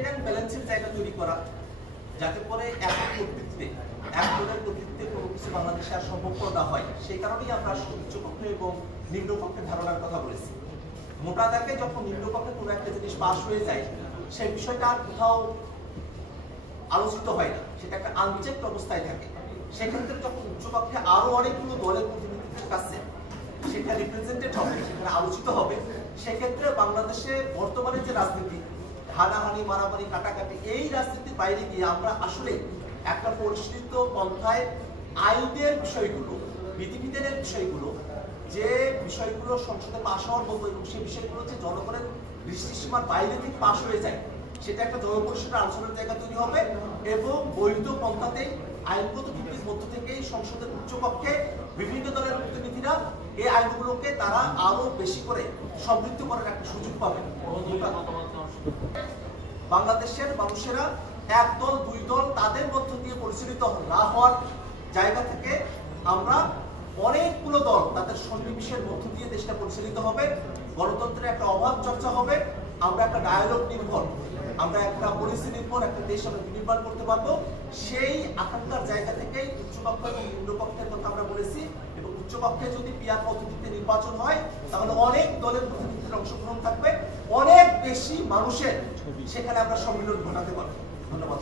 ব্যালেন্সের জায়গা তৈরি করা, যাতে করে এক দলের কর্তৃত্বে কোনো কিছু বাংলাদেশে আর সম্ভব না হয়। সেই কারণেই আমরা উচ্চপক্ষ এবং নিম্নপক্ষের ধারণার কথা বলেছি। মোটা দাগে যখন নিম্নপক্ষে কোনো একটা জিনিস পাস হয়ে যায়, সেই বিষয়টা আর কোথাও আলোচিত হয় না, সেটা একটা আনচেকড অবস্থায় থাকে। সেক্ষেত্রে যখন উচ্চপক্ষে আরো অনেকগুলো দলের প্রতিনিধিত্বের কাছে সেটা রিপ্রেজেন্টেড হবে, সেখানে আলোচিত হবে, সেক্ষেত্রে বাংলাদেশে বর্তমানে যে রাজনীতি, হানাহানি, মারামারি, কাটাকাটি, এই রাজনীতির বাইরে গিয়ে আমরা আসলে একটা পরিশীলিত পন্থায় আইনের বিষয়গুলো, বিধিবিধানের বিষয়গুলো, যে বিষয়গুলো সংসদে পাশ হওয়ার মতো এবং সেই বিষয়গুলো যে জনগণের দৃষ্টিসীমার বাইরে থেকে পাশ হয়ে যায়, সেটা একটা জনপরিষদের আলোচনার জায়গা তৈরি হবে এবং বৈধ পন্থাতে আইনগত ভিত্তির মধ্য থেকেই সংসদের উচ্চকক্ষে বিভিন্ন দলের প্রতিনিধিরা এই আইনগুলোকে তারা আরো বেশি করে সমৃদ্ধ করার একটা সুযোগ পাবেন। বাংলাদেশের মানুষেরা এক দল দুই দল তাদের মধ্য দিয়ে পরিচালিত না হওয়ার জায়গা থেকে আমরা অনেকগুলো দল তাদের সন্নিবেশের মধ্য দিয়ে দেশটা পরিচালিত হবে। গণতন্ত্রের একটা অবাধ চর্চা হবে। আমরা একটা ডায়ালগ নির্ভর, আমরা একটা পলিসি নির্ভর একটা দেশ আমরা নির্মাণ করতে পারবো। সেই আকাঙ্ক্ষার জায়গা থেকেই উচ্চপক্ষ এবং নিম্নপক্ষের কথা আমরা বলেছি। এবং উচ্চপক্ষে যদি পিয়ার পদ্ধতিতে নির্বাচন হয়, তাহলে অনেক দলের প্রতিনিধিদের অংশগ্রহণ থাকবে, অনেক বেশি মানুষের সেখানে আমরা সম্মিলন ঘটাতে পারবো। ধন্যবাদ।